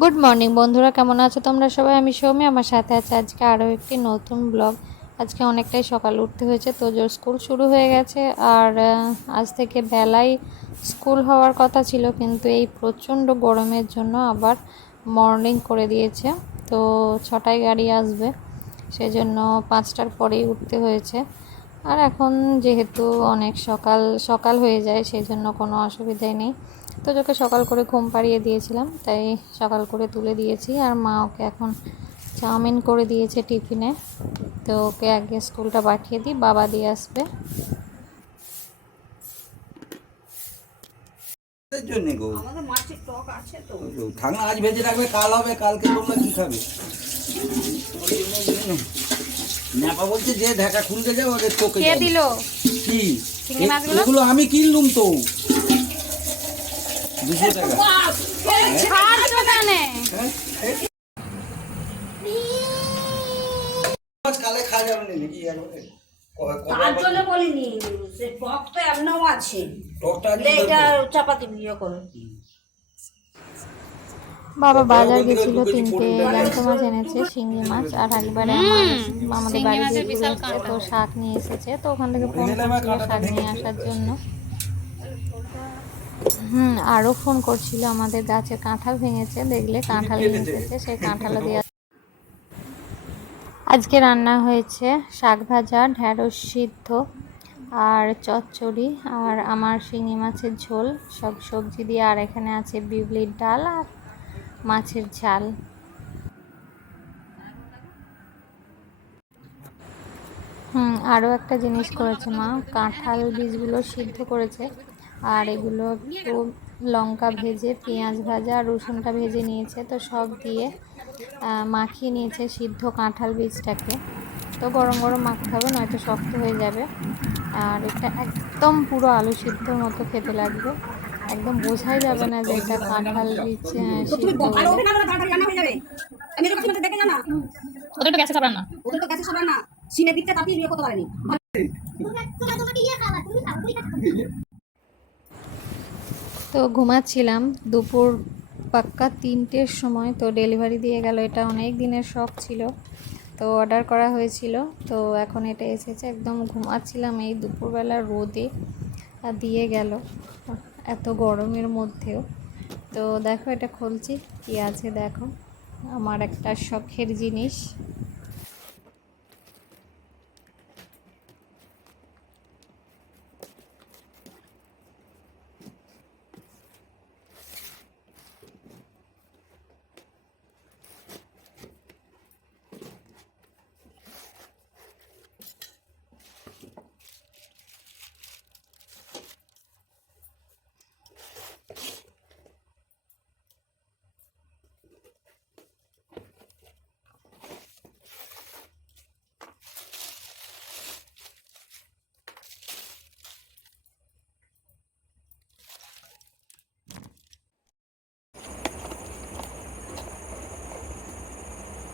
Good morning বন্ধুরা, কেমন আছো তোমরা সবাই? আমি সৌমি আমার সাথে আছে আজকে আরও একটি নতুন ব্লগ আজকে অনেকটাই সকাল উঠতে হয়েছে তোজোর স্কুল শুরু হয়ে গেছে। আর আজ থেকে বেলায় স্কুল হওয়ার কথা ছিল, কিন্তু এই প্রচণ্ড গরমের জন্য আবার মর্নিং করে দিয়েছে। তো ছটায় গাড়ি আসবে, সেজন্য পাঁচটার পরেই উঠতে হয়েছে। আর এখন যেহেতু অনেক সকাল সকাল হয়ে যায় সেই জন্য কোনো অসুবিধাই নেই। তো ওকে সকাল করে ঘুম পাড়িয়ে দিয়েছিলাম তাই সকাল করে তুলে দিয়েছি। আর মা ওকে এখন চাউমিন করে দিয়েছে টিফিনে। তো ওকে আগে স্কুলটা পাঠিয়ে দিই বাবা দিয়ে আসবে। এর জন্য গো? আমাদের মাছের টক আছে তো। থাক না আজ ভেজে রাখবে কাল হবে কালকে তোমরা কি খাবে? ন্যাপা বলছে যে ঢাকা খুলতে যাও ওদের চোখে কে দিল? কি? চিংড়ি মাছগুলো? এগুলো আমি কিনলুম তো। দুশো টাকা। ছাড়ছো কেনে হ্যাঁ? এই মাছ কালে খাওয়া যাবে না নাকি? আর ওই ক- ক- তার জন্য বলিনি সে টক তো এমনও আছে। টকটা এটা। চাপাতি ইয়ে করো। বাবা বাজার গেছিল তিনটে জ্যান্ত মাছ এনেছে শিঙ্গি মাছ আর একবারে আমাদের বাড়িতে তো শাক নিয়ে এসেছে তো ওখান থেকে ফোন করছিল শাক নিয়ে আসার জন্য। হুম আরও ফোন করছিল আমাদের গাছে কাঁঠাল ভেঙেছে দেখলে কাঁঠাল নিয়ে এসেছে সেই কাঁঠালও দিয়ে আজকে রান্না হয়েছে শাক ভাজা ঢ্যাঁড়স সিদ্ধ আর চচ্চড়ি আর আমার শিঙি মাছের ঝোল সব সবজি দিয়ে আর এখানে আছে বিউলির ডাল আর মাছের ঝাল। হুম আরও একটা জিনিস করেছে মা। কাঁঠাল বীজগুলো সিদ্ধ করেছে। আর এগুলো একটু লঙ্কা ভেজে, পেঁয়াজ ভাজা আর রসুনটা ভেজে নিয়েছে। তো সব দিয়ে মাখিয়ে নিয়েছে সিদ্ধ কাঁঠাল বীজটাকে। তো গরম গরম মাখতে হবে, নয়তো শক্ত হয়ে যাবে। আর এটা একদম পুরো আলু সিদ্ধর মতো খেতে লাগবে। একদম বোঝাই যাবে না যে এটা কাঁঠাল বীজ রান্না হয়ে যাবে। আমি এর কাছে দেখে জানা ওদের তো গ্যাসে চাপান না ওদের তো গেছে সবার না সিনে দিকটা তাপিয়ে বিয়ে করতে পারেনি। তো ঘুমাচ্ছিলাম দুপুর পাক্কা তিনটের সময় তো ডেলিভারি দিয়ে গেল। এটা অনেক দিনের শখ ছিল। তো অর্ডার করা হয়েছিল। তো এখন এটা এসেছে একদম ঘুমাচ্ছিলাম এই দুপুরবেলা রোদে দিয়ে গেল। এত গরমের মধ্যেও। তো দেখো এটা খুলছি কি আছে দেখো। আমার একটা শখের জিনিস।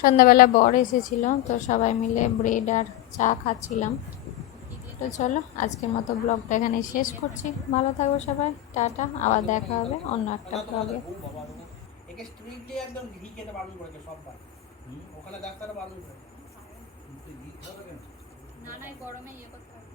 সন্ধ্যাবেলা বর এসেছিল তো সবাই মিলে ব্রেড আর চা খাচ্ছিলাম। তো চলো আজকের মতো ব্লগটা এখানে শেষ করছি। ভালো থাকব সবাই টাটা আবার দেখা হবে অন্য একটা ব্লগে একে একদম ঘি খেতে বারণ করেছে সববার ওখানে ডাক্তার বারণ করে। না না গরমে ইয়ে করতে হবে।